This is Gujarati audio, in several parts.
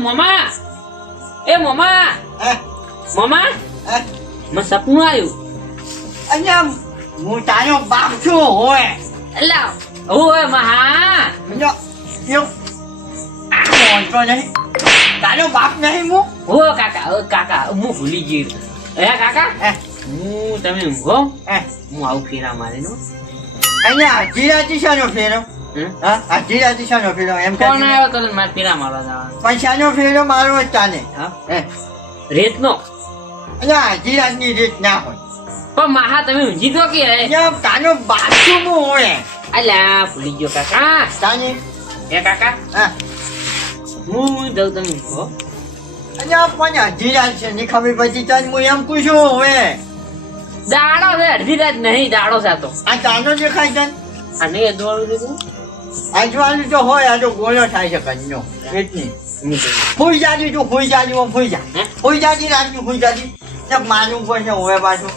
મોમા મોમા મને સપનું આવ્યું. અહીંયા હું તારો બાપ છું હોય અલ્લા ઓય મહા યો તો નહીં તારો બાપ નહીં હું ઓ કાકા હું ભૂલી ગયો. કાકા હું તમે ઊંઘો હું આવું ફેરા મારીનો. અહીંયા જીરાજી શાનો ફેરો હા જીરાજી શાનો ફેરો એમ કોણ આવ્યો તો મારે ફેરા મારવા જવાનું? પૈસાનો ફેરો મારવો જ ચાલે રેતનો અહીંયા જીરાજની રીત ના હોય પણ મહા તમે ઊંઘી તો કે તારો બાપ છું હું હોય અલ્યા ભૂલી ગયો કાકા. તાને કાકા હું દઉં તમે ઊંઘો. અહીંયા પણ જીરાજ છે ની ખબર પછી તને હું એમ પૂછું હવે દાડો છે અડધી રાત નહીં દાડો સાતો આ તાનો દેખાય છે અને એ દોડું દીધું આજવાનું તો હોય આ તો ગોળો થાય છે કંઈનો એટલી ફૂઈ જાજી તું ફૂઈ જાજી ફૂઈ જાજી રાતની ફૂઈ જાજી માનું પડશે હવે પાછું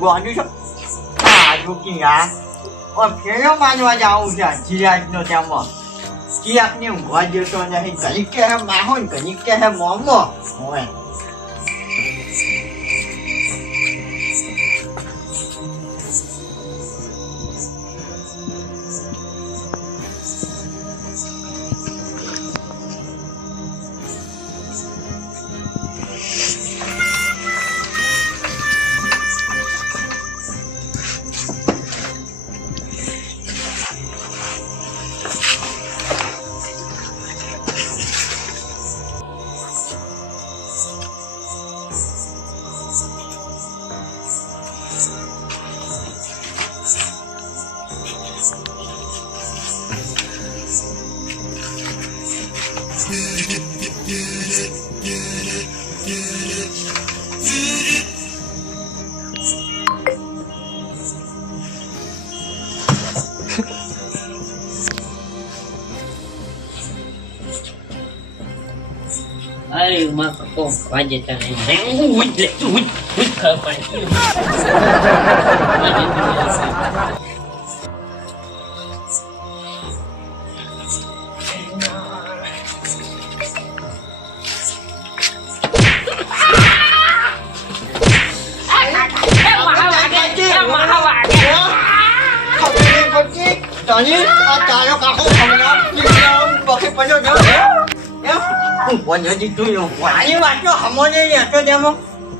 ગોડું છો આ જોકી આ ફેરો માનવા જાવું છે જીરાજનો ત્યાં ચિયાકને ઊંઘવા દેતો નહીં ઘડીક કે હે માહો ને ઘડીક કે હે મોમો હોય અરે માં કો વાજે તને ઉઠ ખબર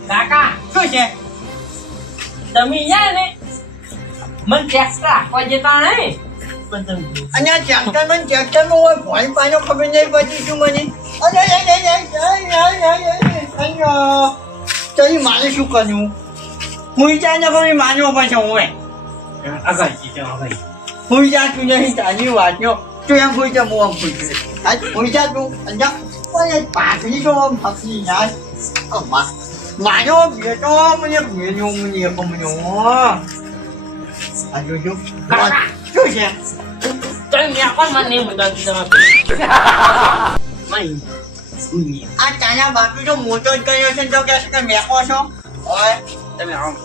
કાકા શું છે તમે યાર ને મન ટેક્સા આપવા જતા નહીં પણ તમે અને ટ્રેક્ટર માં હોય ભોય પાનો ખબર નહીં પછી શું મને તરી મારે શું કર્યું હું જાય ને ખબર માનવો પછી હું હું જા તું નહીં તારી વાંચ્યો તું એમ ભૂઈ જા હું આમ ભૂઈ ભૂઈ જા તું પાછલી તો આમ ફસી યાર માનો બેટો મને ભૂલ્યો મને આ જોજો શું છે તમે આપણ મને નહીં બતાવતી તમે આ તારા બાપુ તો મોટો જ કર્યો છે તો કે મેકો છો ઓય તમે આવો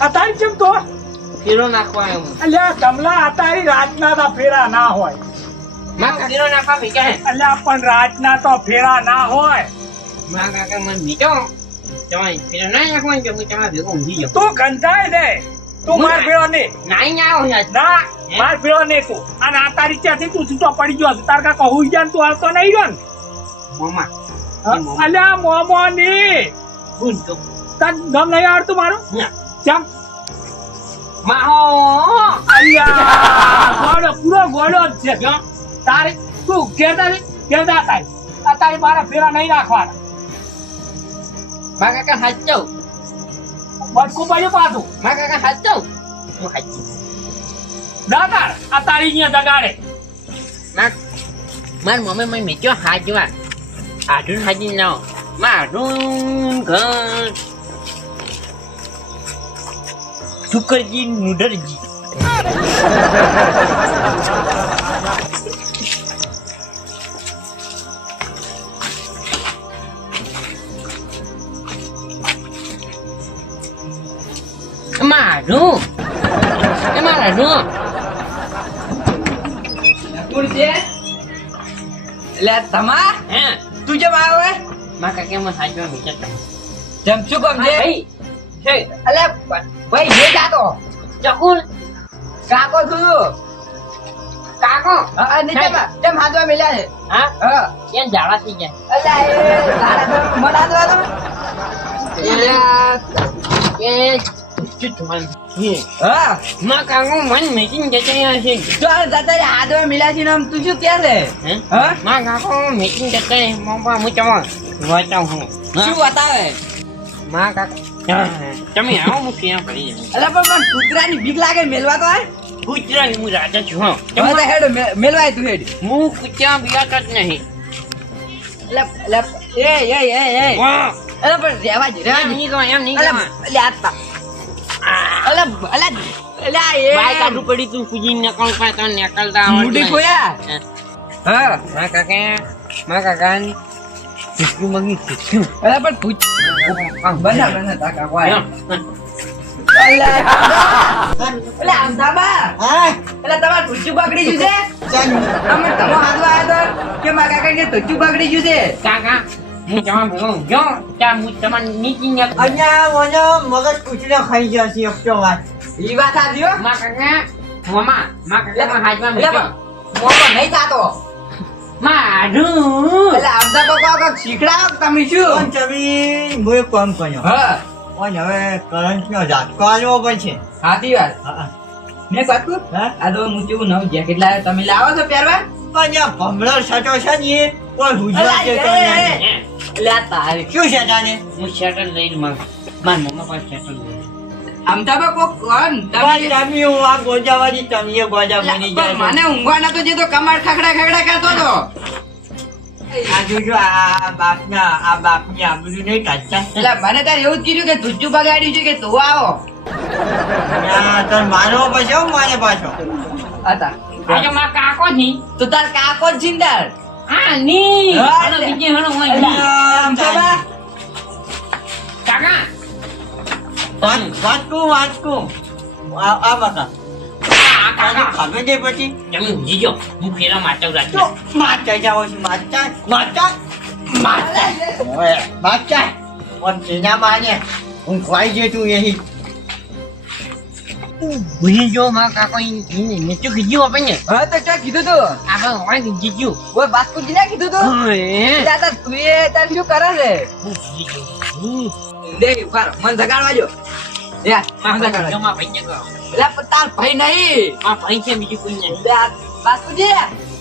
અતારી કેમ તો ફેરો નાખવા એમ અલ્યા કમલા અતારી રાતના તો ફેરા ના હોય માં ફેરો નાખવા ભેગા હે અલ્યા પણ રાતના તો ફેરા ના હોય માં કાકા મને નીચો તમારી ફેરો ના નાખવા કે હું તમારા ભેગો ઊંઘી જાઉં તું કંટાય દે તું માર ફેરો ને નાઈ ના આવો યાર ના માર ફેરો ને તું અને અતારી ત્યાંથી તું છૂટો પડી ગયો તાર કાકા હુઈ જાય તું આવતો નહીં ગયો ને મોમા અલ્યા મોમો ની ગુન તો તન ગમ નહીં આવડતું મારું ના ચમ માહો અલ્યા ગોળો પૂરો ગોળો જ છે જો તારે તું કેતા થાય અતારી મારા ફેરા નહીં રાખવાના માં કાકા હાચો બટકું પડ્યું પાછું માં કાકા હાચો હું હાચી દાદા અતારી અહીંયા દગાડે માર મમ્મી મને મીચો હાજવા આઢું હાજી ના મારું ઘર શુકરજી નુડરજી મારું એ મારું કોણ છે એટલે તમા હે તું જેમ આવ્યો હે માં કાકે મને હાજમાં વિચારતા જેમ શું કામ છે ભાઈ છે એટલે ભાઈ જે જાતો ચકુલ કાકો છું કાકો હા નીચે જેમ હાથમાં મિલ્યા છે હા હા કેમ ઝાડા થઈ ગયા એટલે એ તારા તો મોટા તો હતો એ ચુચુમન હા માં કાકો મન મીટિંગ જતે છે તો આ દાદા હાથમાં મિલ્યા છે ને આમ તું શું ત્યાં છે હે હા માં કાકો મીટિંગ જતે મમ્મા હું ચવા વાંચા હું શું બતાવે માં કાકો તમે આવો હું ક્યાં પડી એટલે પણ કૂતરાની બીક લાગે મેલવા તો આય ગુજરાતી હું રાજા છું હા હવે તો હેડ મેલવાય તું હેડ હું કુત્યા બિયાતા જ નહીં એટલે એ વાહ એટલે પણ રેવા જ એમ નહીં કહો એમ નહીં એટલે કહો એટલે આ એટલે એ બાય કાઢું પડી તું ફૂજી નકલ પાય તો નકલતા મુડી ખોયા હા માં કાકા કિસકી મગી કિસકી એટલે પણ તું બના તાકા વાય એટલે આમ દાબા હા એટલે તમાર તુચ્ચું બગડી ગયું છે ચાલો અમે તમો હાથવા આવ્યો તો કે મારા કાકા કે તુચ્ચું બગડી ગયું છે કાકા હું જવા બોલો જો ત્યાં હું તમારે નીચી ને અહીંયા મને મગજ કૂચને ખાઈ ગયા છે એક તો વાત ઈ વાત સાચી હો માં કાકા માં કાકા હાજમાં એટલે મીઠો મોકો નહીં થાતો મારું એટલે આમ દાબા શીખડાવો તમે શું પણ તમે હું એક કામ કર્યો હા પણ હવે કરંટનો ઝાટકો આલવો પડશે સાચી વાત હા મેં પાકું હા આ તો હું કેવું નવું જેકેટ લાવ્યો તમે લાવો છો પહેરવા પણ ત્યાં ભમરો સટો છે ને એ કોઈ ગુજરાત અલા, જતો એ, નથી. એટલે આ તારે શું છે તાને હું શટર લઈને મારા મમ્મા પાસે શટર લઈ આમ દાબા કોક કોણ પણ તમે હું આ ગોજાવાળી તમે એ ગોજા બની પણ જાય મને ઊંઘવા નતો જે તો કમાડ ખખડા કરતો હતો આ જોજો આ બાપની આબરૂ નહીં કાઢતા એટલે મને તાર એવું જ કીધું કે તુચ્ચું બગાડ્યું છે કે તું આવો આ તાર મારવો પડશે હો મારે પાછો હતા આજે મારા કાકો નહીં તો તાર કાકો જ ચિંતા હા ની હા, હણો બીજે હણો હોય એટલે ની. આમ દાબા કાકા વાંચકું આ બકા આ કાકા ખબર છે પછી તમે જીજો હું ફેરા માચવ તો રાખી મારતા જાઓ છો મારતા પણ એના માને હું ખવાઈ જતું એહી ભૂલી જો મારા કાકો એને નેચું કીધું આપણને હા તો ક્યાં કીધું તું આપણે હોય ને જીજ્યું ઓય બાસ્કુજી ના કીધું તું દાદા તું એ તાર શું કરે છે હું ભૂલી ગયો દે ઉખાડો મને જગાડવા જો યા મને મારા જગાડવા જમા ભાઈ જગા એટલે પણ તાર ભાઈ નહીં મારા ભાઈ છે બીજું કોઈ નહીં લે આ બાસ્કુજી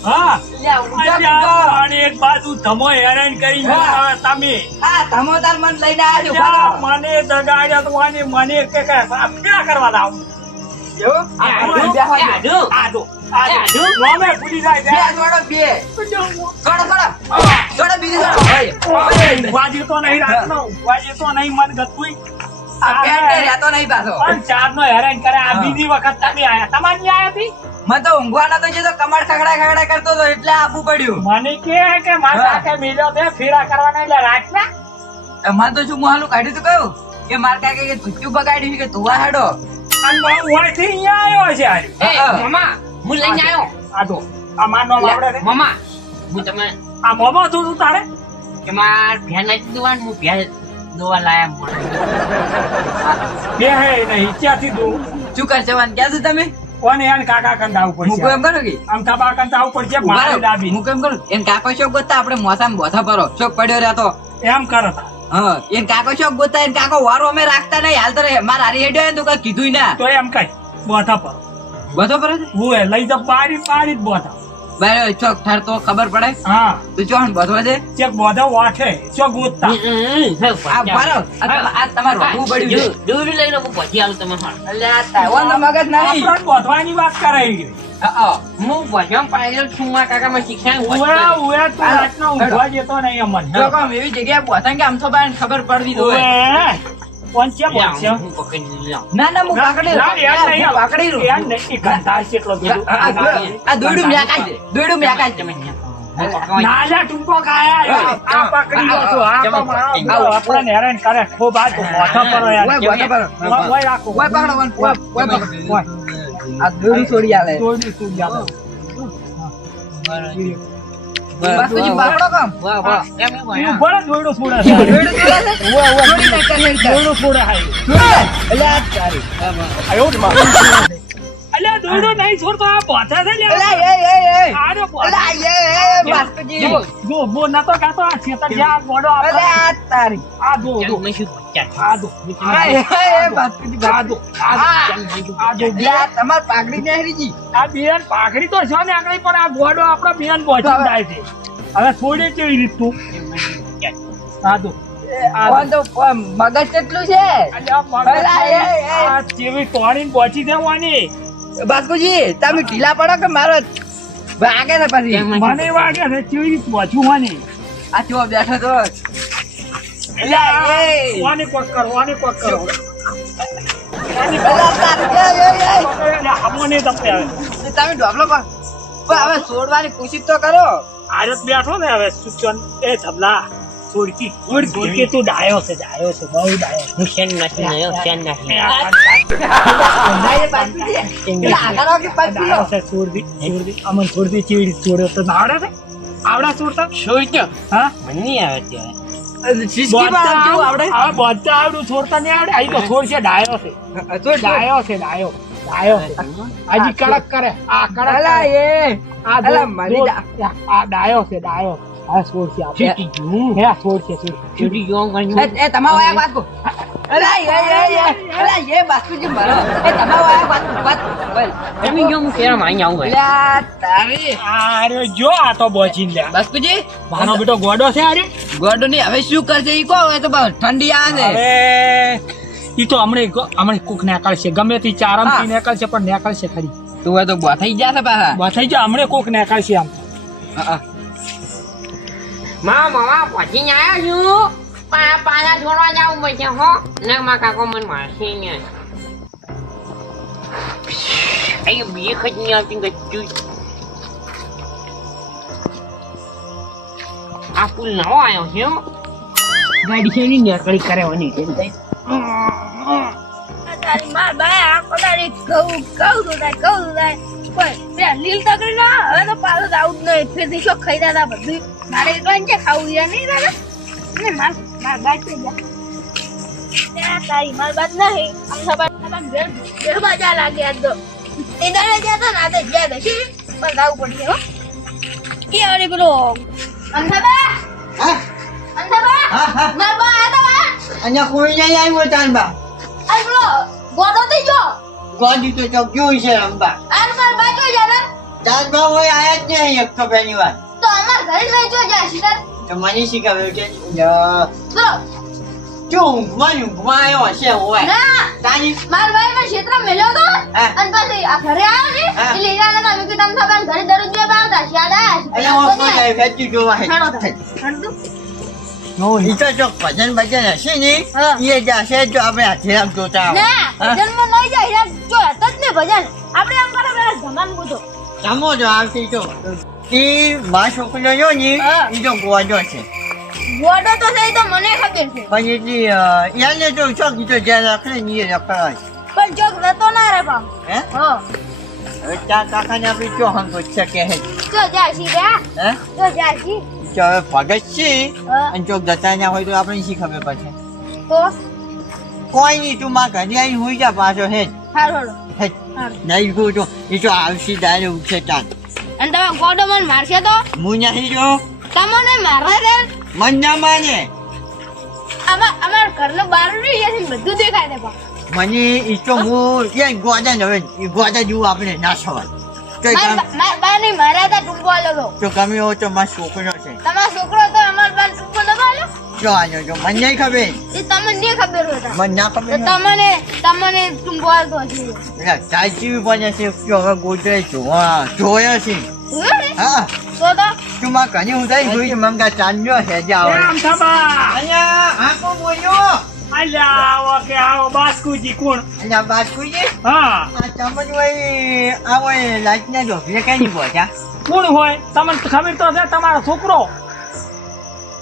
હા લે ઊંચા અલ્યા, કૂદો. અને એક બાજુ ધમો હેરાન કરી હા. તમે આ ધમો તાર મન લઈને આવ્યો છો અલ્યા, ઉખાડો. મને જગાડ્યા તો અને મને કે ક્યાં કરવા લાવ એવું? આ આડું, બેહવા દો. આડું. આડો આડું. નોમે ભૂલી જાય બે જોડો બે જોડો બીજી જોડો હોય. ઊંઘવા જેતો નહીં રાતનો ઊંઘવા જેતો નહીં મન ગતું આ પેન્ટે રહેતો નહીં પાછો પણ ચાર નો હેરાન કરે આ હા. બીજી વખત તમે આયા તમારે નહીં આયા હતી મને તો ઊંઘવા નતો જતો કમર ખગડા કરતો હતો એટલે આપવું પડ્યું મને કે મારા હા. કાકે મિલ્યો તે ફેરા કરવાના એટલે રાતના મને તો શું મોહાલું કાઢ્યું તું કયું કે માર કાકે કે તુચ્ચું બગાડ્યું છે કે તુવા હેડો અને હું અહીંથી અહીંયા આવ્યો છે હારી. એ હા. મમ્મા હું લઈને આવ્યો આ જો આ માનો આવડે ને મમ્મા હું તમે આ મોમો તું તારે કે માર ભેન નાખી દેવાનું હું ભેન દોવા લાયા મોડા બે હે નહીં ક્યાંથી દઉં શું કરશે વાન ક્યાં છો તમે કોને એને કાકા કંદ આવવું હું પડશે કેમ કરું કે આમ તબા કંદ આવવું પડશે ઉભા મારે રહો. ડાબી હું કેમ કરું એન કાકો શોક ગોતા આપણે મોસામાં બોથા પરો શોક પડ્યો રહેતો એમ કરો હા એન કાકો શોક ગોતા એન કાકો વારો અમે રાખતા નહીં હાલ તો માર હારી હેડ્યો ને તો કઈ કીધું ના તો એમ કઈ બોથા પર બોથો પરો છે હું એ લઈ જાઉં પાડી પાડી જ બોથા ભાઈ ચોક ઠાર તો ખબર પડે હા તો ચોહન બોથવા દે ચેક બોધા વાઠે ચો ગોતતા આ બારો આ તમારું વાગવું પડ્યું છે દૂર લઈને હું પછી આવું તમે હા એટલે આ તાઈવાન તો મગજ નહીં આપણને બોધવાની વાત કરાઈ ગઈ હું ભજન પાડેલ છું મારા કાકામાં શિક્ષણ ઉવે ઉવે તું રાતના ઊંઘવા જતો નહીં અમને જો કામ એવી જગ્યાએ પહોંચાય કે આમ તો બાર ખબર પડવી તો ઉવે કોણ છે બોલ છે હું પકડી લઉં. ના ના હું પકડી ના, યાર નહીં, હું પકડી લઉં. યાર નહીં, એ ગંધા છે એટલો બધો. આ દોયડું મેકાય છે દોયડું મેકાય છે તમે હું પકડવા ના લે, ટૂંકો ખાયા યાર. આ પકડી લો છો, આ તો મારો આપણને હેરાન કરે ખૂબ. આ તો મોઢા પર યાર. ઓય બોલો પર ઓય રાખો. ઓય પકડો ઓય પકડો ઓય. આ દોયડું છોડી આલે દોયડું છોડી આલે. બાસ્કુજી પકડો કામ વાહ વાહ એમ નહીં ઈ હોય. ભલે દોયડું છોડે છે. દોયડું છોડે છે ઓય, ઓય. છોડી નાખ તમે દોયડું છોડે હાય. એટલે આ તારી આયો ને માં. અલ્યા દોયડું નહીં છોડતો, આ બોધા છે લે. એલા એ આરે બોધા. એલા એ બાસ્કુજી જો બો નતો કાતો આ છેતર જ્યાં ગોડો એટલે આપણે આ તારી આ દો દો મેં શું પચાસ. આ દો એ બાસ્કુજી આ દો આ દો એટલે આ તમાર પાઘડી નહેરીજી આ બેન પાઘડી તો છે ને આગળ પણ આ ગોડો આપણો બેન પહોંચી જાય છે. હવે છોડી કેવી રીતનું આ દો ઓન તો મગજ કેટલું છે અલા, એ. આ જેવી તોડીને પહોંચી જવાની. બાસ્કુજી તમે ઢીલા પડો કે મારો વાગે ને પછી મને વાગે છે કેવી રીતે પહોંચું વાની. આ જો બેઠો તો એટલે એ. વાની કોક કરો વાની કોક કરો વાની અલા, તારી, એ. એટલે હામોને તમને આવે તમે ઢોકલો પણ હવે છોડવાની કોશિશ તો કરો આરત બેઠો ને હવે સુચન એ ધબલા છોડકી છોડકી તું ડાયો છે બહુ ડાયો. હું શેન નાખી નયો શેન નાખી. નાઈ બાસ્કુજી એટલે આગળ વાગે પાછું લો. ડાયો છે છોડદી અમન છોડદી ચીડી છોડ્યો તો આવડે છે આવડા છોડતા છોડ્યો. હા મને નહીં આવે ત્યારે. શીશકી પણ કેવું આવડે હવે બધા આવડું છોડતા નહીં આવડે. અહીં તો છોડ છે ડાયો છે ડાયો છે ડાયો છે હજી કડક કરે આ કડક અલા કરે. એ આ અલા, જો, મારી જો, ડા- આ ડાયો છે ડાયો આ છોડ છે આપણે. છૂટી ગયું. હે છોડ છે છોડ. છૂટી ગયો ગણ્યું. એ તમારો આયા બાસ્કુ અલા એ બાસ્કુજી મારો એ તમારો આયા બાસ્કુ બોલ તમે જો હું શેર માં આવું હોય. લ્યા તારી અરે જો આ તો બોચીને લે બાસ્કુજી મારો બેટો ગોડો છે અરે ગોડોની હવે શું કરશે ઈ કહો હવે તો બહુ ઠંડી આવે છે હવે ઈ તો હમણે કુક નેકળશે ગમે તે ચારમથી નેકળશે પણ નેકળશે ખરી. તું હવે તો બો થઈ જશે પાછા બતાઈ જા હમણે કોક નેકળશે આમ. માં મામા પહોંચીને આવ્યા છું. પાના છોડવા જવું પડશે હો. ને માં કાકો મને મારશે ને. અહીંયા બીક જ નહીં આવતી કચ્ચું. આ પુલ નવો આવ્યો છે હો. ગાડી છે ની નીકળી કરેવાની છે ને. તારી માર બાય આખો તારી કહું તો તાર કોઈ પેલા લીલ તકડી ના હવે તો પાછો જ આવું જ નહીં ફેરથી શું ખાઈ દાદા બધું મારે એકલા છે ખાવું યાર નહીં દાદા ને માર બાદ છે જા ત્યાં તારી માર બાદ નહીં આમ સબાન ઘેર બાજા લાગે આજ તો એ દાડે જ્યાં તો ના તો જ્યાં દશી પણ લાવવું પડી હો કે અરે પેલો અંધાબા હા અંધાબા હા માર બા આતા અહીંયા કોઈ નહીં આવ્યો ચાંદબા આ પેલો ગોડો થઈ ગયો ગોડી તો ચોક્યું છે અંબા આ માર બા જો જાના ચાંદબા હોય આયા જ નહીં એક તો પહેલી વાર તો અમાર ઘરે લઈ જો જા શિકાર તો મને શીખવ્યું છે તો શું ઊંઘમાં આવ્યો હશે હોય ના તારી માર ભાઈ માં ક્ષેત્ર મેલ્યો તો હા. અને પછી આ ઘરે આવ્યો ને હા. એટલે ઈરાને તમે કે તમે થતા ઘરે દરરોજ બે બાવતા યાદ અહીંયા હું કોઈ આયા ફેંચી જોવા હે ઈ તો જો ભજન ભજન હશે ને હા. એ જશે જો આપણે હાથે આમ જોતા આવો. ના હા? ભજન માં નહીં જાય યાર જો હતા જ ને ભજન આપણે આમ કરે પેલા જમાન ગોતો સામો જો આવતી જો ઈ મા છોકરીઓ જો ને હા. ઈ તો ગોજો છે ગોડો તો છે તો મને ખબર છે પણ એટલી એને તો ચોક ઈ તો જ્યાં રખડે ને એ રખડાય પણ ચોક રહેતો ના રે પામ હે હા હવે ત્યાં કાકાને આપણી ચો હંગો છે કે હે જો જાશી રે હે જો જાશી તો હવે ભગત છે હા. અને ચોક જતા ના હોય તો આપણે શી ખબર પછી તો કોઈ નહીં તું માં ઘરે આવીને હુઈ જા પાછો હે હારો હે હારો નહીં ગયું તો એ તો આવશે દાડે ઉઠશે ચાંદ અને તમે ગોડો મને મારશે તો હું નહીં જો તમને મારે રે મન ના માને અમાર ઘરનો બારું રહી છે બધું દેખાય છે પણ મને ઈ તો હું ક્યાં ગોડા ને હવે ઈ ગોડા જેવું આપણે ના સવાય તો માર બા ની મારા તા ટૂંકો આલો તો ગમે એવો તો મારો છોકરો છે તમારો છોકરો તો અમાર બા ટૂંકો ન આલો જો આનો જો મને નહીં ખબર એ તમને નહીં ખબર હોય મને ના તો ખબર તમને ટૂંકો આલતો હશે એટલે સાચી બને છે જો હવે ગોદરે જોયા છે જોયું ને? હા તો તું માં કને હું થઈ જોઈ મમકા ચાંદ્યો હે એ જાવ આમ થાબા અહીંયા આકો બોલ્યો અલ્યા આવો કે આવો બાસ્કુજી કોણ અહીંયા બાત કુજી હા આ ચમન વઈ આવો લાઈટ ને જો લે કઈ ની બોજા કોણ હોય તમને ખબર તો છે તમારો છોકરો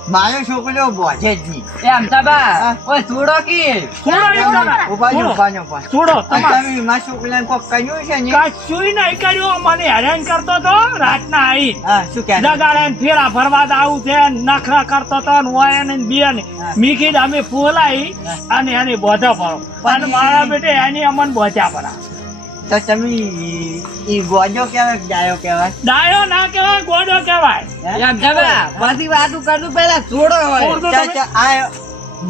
મારો છોકરો બોજે જ નહીં એ અમથાબા ઓય છોડો કી છોડો એક જણા. ઉભા છોડો તમારે તમે મારા છોકરાને કોક કર્યું છે ને કશું નહીં કર્યું મને હેરાન કરતો તો રાતના આવી હા શું કહે જગાડે ને ફેરા ફરવા આવું છે ને નખરા કરતો તો ને હોય ને બે ને મી કીધું અમે ફોલાઈ અને એની બોધા ફરો અને મારા બેટે એની અમન બોધ્યા પડા તો તમે ઈ ગોજો કેવાય કે ડાયો કહેવાય ડાયો ના કહેવાય ગોડો કહેવાય એ અમથાબા બધી વાતું કરતું પેલા છોડો હોય છોડો. આ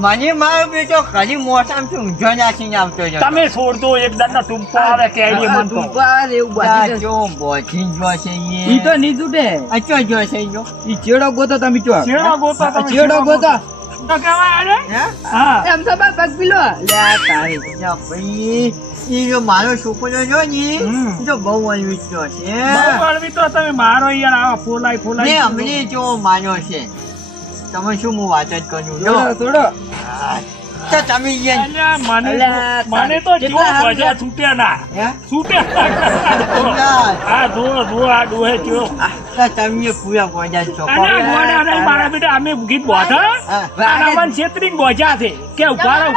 મને મારો બેટો ખાલી મોસામથી ઊંઝો નાખીને આવતો જ હતો. તમે છોડતો એક દંડ ટૂંકો આવે કે એની મન તો ઉપર એવું આ બધી જો બોજી જો છે ઈ તો નહીં તૂટે આ ચો જો છે ઈ જો ઈ ચેડો ગોતો તમે ચો ચેડો ગોતો તમે ચેડો ગોતો તો કહેવાય અરે હે હા એ અમથાબા પગ પીલો લે આ તારી જા ભાઈ ઈ જો મારો છોકરો જો ને હમ. જો બહુ અલવિચો છે બહુ વળવી તો તમે મારો યાર આવા ફોલાઈ ને ફોલાઈ અમને જો માન્યો છે તમે શું હું વાત જ કરું જો છોડો છોડો તો તમે ઈ અલ્યા, મને અલ્યા, મને તો જો કેટલા હાથ ભજા છૂટ્યા ના હે છૂટ્યા આ જો આ ડોહે જો તો તમે પૂરા ગોજા છો અને ગોડા નહીં મારા બેટા અમે ગીત બોધા હા. અને અમને છેતરીને બોધ્યા છે કે ઉભા રહો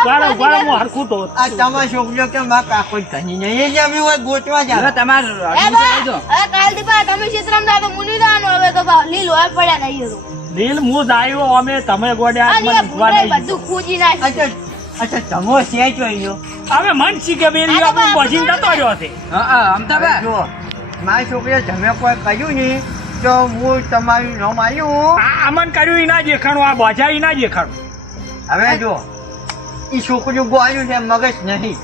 હું હરખું તો આ તમારો છોકરો કે માં કાકો ઘણી નહીં એ અમે હોય ગોતવા હવે જા તમારે એ બા હવે કાલથી પા તમે ક્ષેત્રમાં તો મુની દાનો હવે તો પા લીલ હોય પડ્યા નહીં તો દિલ હું જાયો અમે તમે ગોડ્યા અને મને એ ઉભા ભૂંડે નહીં. બધું ખૂજી નાખ્યું અચ્છા તમો છે જોયો હવે મન શીખે બેરી આ તો આપણે બા- બોજીને જતો રહ્યો છે હા અમથાબા જો મારા છોકરીએ તમે કોઈ કહ્યું નહીં તો હું તમારું નામ આવ્યું આ અમન કર્યું ઈ ના દેખાણું આ બોજા ઈ ના દેખાણું હવે જો એ છોકરીઓ ગોળ્યું છે મગજ નહીં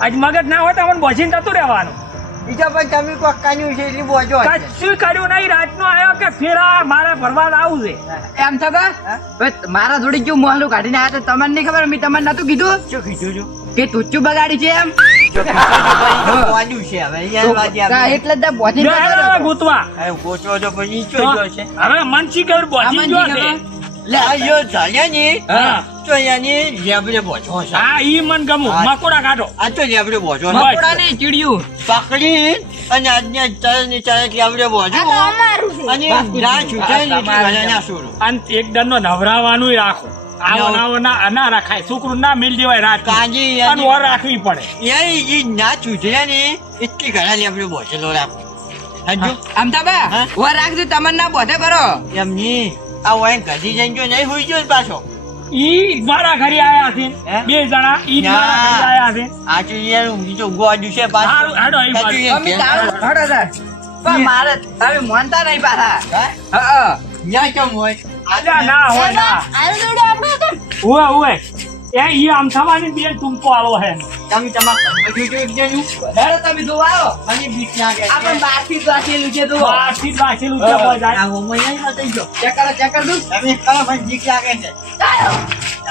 આજ મગજ ના હોય તો અમને બોજીને જતું રહેવાનું બીજા પણ તમે કોઈ કાન્યું છે એટલી બોજો કશું કર્યું નહીં રાતનો આવ્યો કે ફેરા મારે ભરવા આવું છે એ અમથાબા હવે મારા જોડે કેવું મોહલું કાઢીને આવ્યા તો તમને નહીં ખબર મેં તમને નતું કીધું શું કીધું છું કે તુચ્ચું બગાડી છે એમ ગોળ્યું છે હવે યાર વાજી કા આપણે. એટલે જ બોધી જો એને હવે ગૂંથવા હવે ગોચવો તો પછી તો ઈચો જો છે હવે મનસી કર બોજી જો છે લે આ જો ચાલ્યા ને હા તો એની લેબડે બોજો છે હા ઈ મન ગમું હા. મકોડા કાઢો આ તો લેબડે બોજો બસ. મકોડા નહીં ચીડિયું પકડી અને આજને ચાલે ચાલે લેબડે બોજો આ તો અમારું છે અને બાકી ના બીજું. છૂટે ને આ એટલે તમારે ઘરે ના છોડો. અને એક દંડનો નવરાવાનું રાખો આવો નાવો ના રાખાય છોકરું ના મિલ દેવાય રાત કાજી અને ઓર રાખવી પડે યાર ઈ ના છૂટે ને એટલી ઘણા લેબડે બોજેલો રાખો હજુ અમથાબા હા? ઓ રાખજો તમને ના બોધે કરો એમની આ વાય ગધી જઈને જો નહીં હોઈ ગયો ને પાછો ઈ મારા ઘરે આયા છે હે? બે જણા ઈ ના. મારા ઘરે આયા છે આ તો યાર ઊંઘી તો ગોડ્યું છે પાછું હારું, હાડો, ઈ બાજુ. હજુ અમે એમ તારું કે- હડો તાર. પણ મારે તમે માનતા નહીં પાછા હા? હા ન્યા કેમ હોય અલ્યા, ના હોય ના આનું જોડે આપણું હતું ઉવે ઉવે એ ઈ આમ થવાની બેન ટૂંકો આવો હે તમે તમારા ઘરમાં જોજો એક જણું. હેડો તમે જોવા આવો અને બીક લાગે છે. આપણ બહારથી જ વાંચેલું છે તો બહારથી જ વાંચેલું છે બોજાય. આ હોમમાં નહીં થતી જો. ચેક કરો દઉં તમે કરો પણ બીક લાગે છે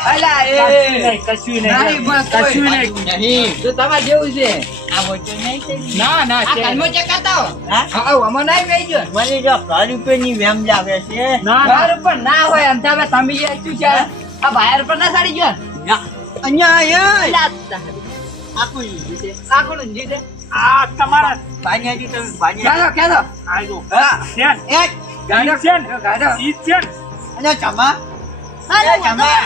અલા કશું એ નહીં, કશું નહીં, નહીં બસ કશું કોઈ. નહીં નહીં તો તમારે જેવું છે આ વચ્ચે નહીં થઈ. ના ના આ છે. કાનમાં ચેક કરતા આવો હા? હા આમાં નહીં બેહી ગયો મને જો 100 રૂપિયાની વેમ લાગે છે ના ના ઘર ઉપર ના હોય એમ તમે તમે એ શું છે આ બાયર પર ના સાડી ગયો ના. અહીંયા આયા. લાગતા આખું ઈજી છે. આ કોણ ઊંધી છે આ તમારા ભાણિયાજી તમે ભાણિયા. કેદો આ જો હા શેન એક ગાડો ઈ શેન ગાડો ઈ શેન અને ચમા હાલો, એ ચમા.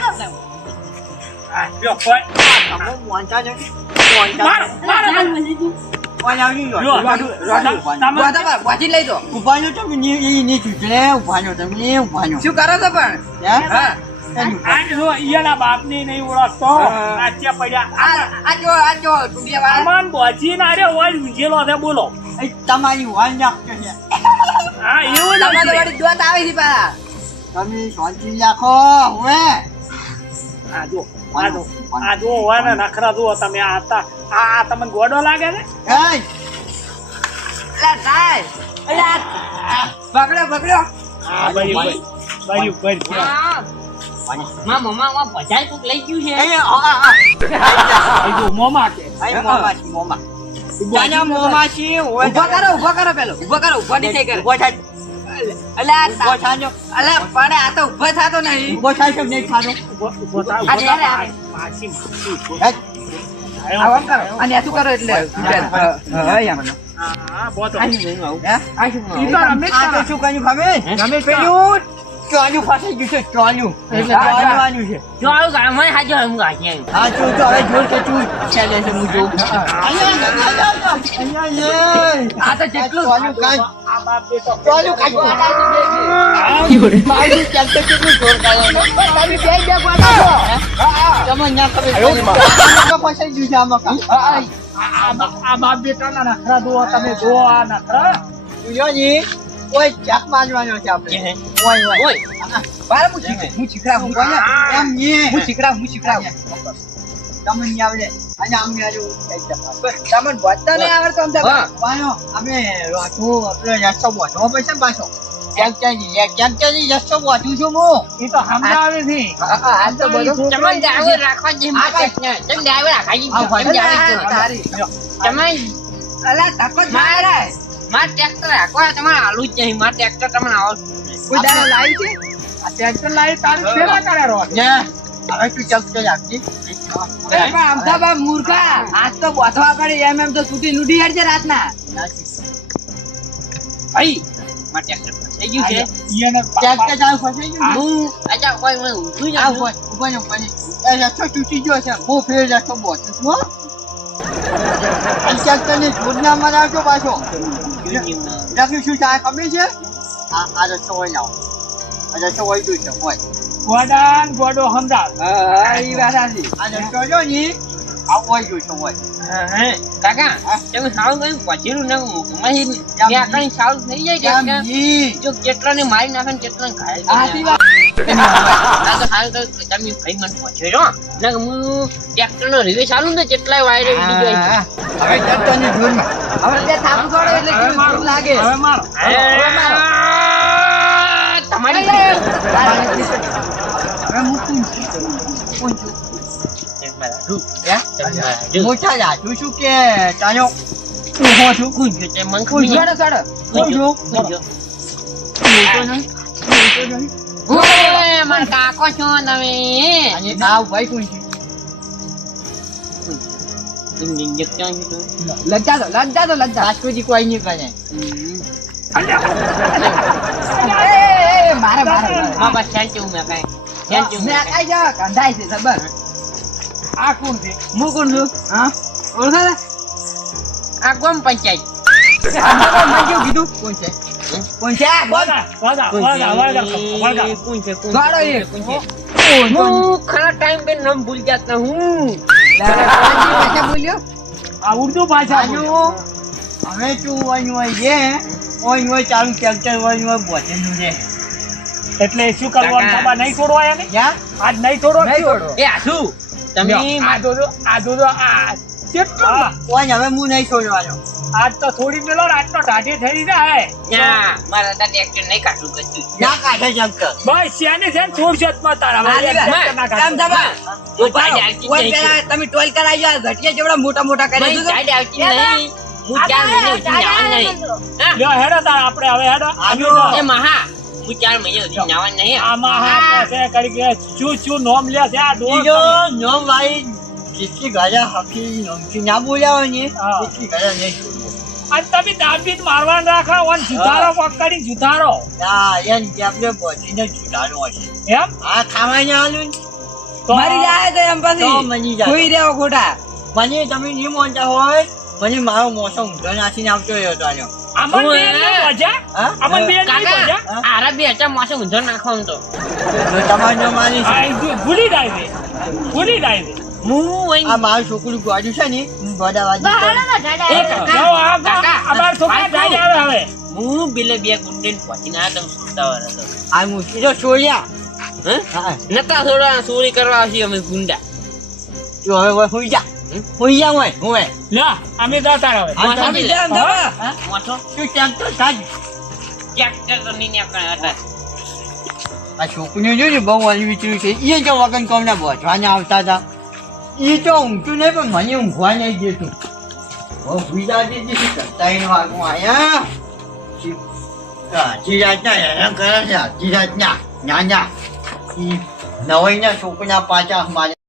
આ જો કોઈ ચમો મોંચા છે. મોંચા મારો છે. મારો કોણ આવી ગયો? જો તમે બોધા વાંચી લઈ દો ઉભા રહ્યો તમે ની ચૂંટણી ઉભા રહ્યો તમે ઉભા રહ્યો. શું કરો છો પણ હે? હા એનું. આ જો ઈયાના બાપની નહીં ઓળખતો નાચ્યા પડ્યા આ જો ટુડિયા વાળા અમન બોજી ના રે હોય ઊંઝેલો છે બોલો એ તમારી વાન નાખજો છે. હા એવું તમારે નથી વળી દોત આવે છે પાછા તમે શાંતિ રાખો હવે આ જો આ જો હોય ને નખરા જુઓ તમે આ હતા આ તમને ગોડો લાગે છે એ અલા સાહેબ અલા પકડો પકડો આ બરી બરી આ જો મોમા કે મોમાં મોમાં ઉભા કરો પેલો ઉભા કરો ઉભા નહીં થાય કરે ઉભો થાય અલ્યા ઊભો થાજો. અલ્યા પણ આ તો ઊભો થતો નહીં. ઊભો થાય છે નહીં થાજો. ઉભો થા, આ ઉભો રે, થા. આ રે. માસી. હેટ. આવો આમ કરો અને આ શું કરો એટલે હા, બોતો. આ શું બન્યું આવું? હે? આ શું બન્યું ઈ તો આવું? રમેશ આ તો કાકા. શું કર્યું ખબર? રમેશ પેલું ચોલ્યું ફસાઈ ગયું છે, ચોલ્યું. એટલે હા, હા. ચોલવાનું છે. જો આવું કામ હોય, હાજો હું ગાંઠી આવ્યું. હા, જો હવે જોર કે તું ચાલે છે હું જોઉં. અહીંયા આ તો જેટલું ચોલ્યું કાંઈ. આ બાપ બેટો. ચોલ્યું કાંઈ. મારું ચાલતું કેટલું જોર કાઢે. તમે ના ખબર પડી. ફસાઈ ગયું છે આમાં કાં. આ બાપ બેટાના નખરા જુઓ તમે, જુઓ આ નખરા. જોયોજી, કોઈ ચાક મારવાનો છે આપણે. ઓય ઓય. ઓય, બાર હું શીખડાવું. એમ નહીં. હું શીખડાવું. તમને નહીં આવડે. અને અમને હજુ કઈ જમા. તમને વાંચતા નહીં આવડતો આમ તો. હા. વાયો, અમે રોટું આપણે રસ્તો બોધવો પડશે ને પાછો. ક્યાંક રસ્તો બોધું છું હું. ઈ તો સમજાવે છે. હાલ તો બધું તમને ડ્રાઈવર રાખવા જેમ મારે ને. તમે ડ્રાઈવર રાખવા જેમ હા, કેમ ડ્રાઈવર કરો? તારી. તમે અલા ધક્કો જ મારે. મારે ટ્રેક્ટર રાખવા તમારે આલુ જ નહીં. મારે ટ્રેક્ટર તમને આવો કોઈ દાડો લાવી છે? આ ટ્રેક્ટર લાવી તારી સેવા કરે રોજ. ને હવે તું ચાલતો રાખજી. અરે પણ આમ તો બા મૂર્ખા. આજ તો બોધવા પડે એમ તો છૂટી લૂટી હેડ છે રાતના. ભાઈ મારે ટ્રેક્ટર ફસાઈ ગયું છે. ઈને ક્યાંક ચાલ ફસાઈ ગયું. હું અચ્છા કોઈ હું ઊંધું જ આ હતું. ઉભો ને. એ રસ્તો તૂટી ગયો છે. હું ફેર રસ્તો બોધું છું હો. અને ક્યાંક તને જોર ના મરાવજો પાછો. લખ્યું શું થાય ખબર છે? આ રસ્તો હોય લાવો. આ રસ્તો હોય ગયું છે હોય. ગોડાન ગોડો સમજાવ. હા ઈ વાત સાચી. આ રસ્તો જો ને આ હોય ગયું છે હોય. હે, કાકા તમે સારું કઈ પછીનું ના મહી ત્યાં કઈ સારું થઈ જાય એમ કે નહીં. જો કેટલાને મારી નાખે ને કેટલાને ઘાયલ કરી સાચી નાખે. વાત. આ તો સારું કહ્યું કે તમે ભાઈ મને પછેડો ને હું ટ્રેક્ટરનો રિવે ચાલુ ને કેટલાય વાયરે ઉડી ગયો છે. હવે જતોની જોરમાં. હવે તે થાપુ છોડો એટલે કેવું કેવું લાગે. હવે મારો. તમારી હવે હું કોણ છું? મોટા જાતું છું કે તારો ઊભો છું? કોણ છે તે મને ખબર છોડો છોડો. ઓય મારા કાકો છો તમે અને આ ભાઈ કોણ છે? લજ્જા દો. રાજકોટથી કોઈ નહીં કરે. મારે બાબા સેન્ચું મેં કઈ સેન્ચું મેં કાઈ જા કંધાય છે ખબર. આ કોણ છે? હું કોણ છું? હા ઓળખો ને? આ ગોમ પંચાયત મેં કેવું કીધું? કોણ છે? કોણ છે? આ બોલ. વળગા. કોણ છે કોણ ગાળો એ. કોણ છે હું ખરા ટાઈમ पे નામ ભૂલ જાતા હું ભાષા બોલ્યો. આ ઉર્દુ ભાષા બોલે. હવે તું હોય છે હોય ચાલુ ટ્રેક્ટર હોય બોધેલું છે. એટલે શું કરવાનું? કાકા. બાબા નહીં છોડવા એને? ક્યાં? આજ નહીં છોડો. નહીં છોડો. એ આસુ તમે આ દોડો આ કેટલું? કોઈ હવે હું નહીં છોડવાનો. આજ તો થોડી મેલો રાત તો ઢાઢી થઈ જાય. ના મારા તા ટ્રેક્ટર નહીં કાઢું કચ્યું ના કાઢે ટ્રેક્ટર. બસ શેને શેન છોડશો જ મત તારા. હવે હાલી એક વાત. જગ્યા ના આમ કાઢો. થવા. હું ચાડ આવતી કોઈ નહીં પેલા તમે ટોલ કરાવી આ ઘટિયા જેવડા મોટા મોટા કરી નહીં દીધું. ચાડ આવતી નહીં હું 4 મહિને સુધી નાવા નહીં હા? લ્યો હેડો તાર આપણે હવે હેડો. હાલો. એ મહા હું 4 મહિને સુધી નાવા નહીં આમાં હા કે કરી કે શું નોમ લે છે આ ડોળ. બીજો નોમ વાળી જેટલી ગાડા હકી નોમથી ના બોલ્યા હોય ને હા. એટલી ગાડા નહીં. અને તમે દાબીન મારવાનું રાખો અને સુધારો પકડી સુધારો ના એમ કે આપણે બોધીને છૂટાનો હશે. એમ આ ખાવાને આલું ને તો મરી જાય તો એમ તો પછી મરી જાય. કોઈ રેવો ખોટા. મને તમે નહીં માનતા હોય મને મારો મોસો ઊંધો નાખીને આવતો રહ્યો હતો આનો. અમન બેન ની મજા હા? અમન બેન ની કાકા મજા આરા બે હચા માસે ઊંધો નાખવાનું તો જો તમારે ન માની છે. આ ભૂલી જાય છે ભૂલી જાય છે. હું અહીં આ મારું છોકરું ગોડ્યું છે ને હું ગોડાવાજી બહાર કરું. ના જાડા એ આવે. કાકા. જો આ અમાર છોકરા ભાઈ જાય આવે હવે હું બિલે બે ગુંડેન પહોંચીને આ તમે સુતા વાળા તો આ હું સીધો છોડ્યા. હે હા નતા થોડા ચોરી કરવા આવશે અમે ગુંડા જો હવે હુઈ જા. હુઈ જા હોય હું લે અમે જતા રહે હા, માથા તમે લે. જેમ તમે. મોટો શું ટ્રેક્ટર સાજ. ટ્રેક્ટર તો નહીં નીકળે હતા આ છોકરીઓ જોયું ને બહુ અલી વિચર્યું છે એ જો વગન કોમના બોધવાને આવતા હતા એ તો ઊંઘતું નહીં પણ મને ઊંઘવા નહીં દેતું. બહુ હુઈ જાતી હતી, શું કરતા એનું આગું આયા આજી રાતના હેરાન કરે છે આજી રાતના ના ના ઈ નવાઈના છોકરા પાછા મારે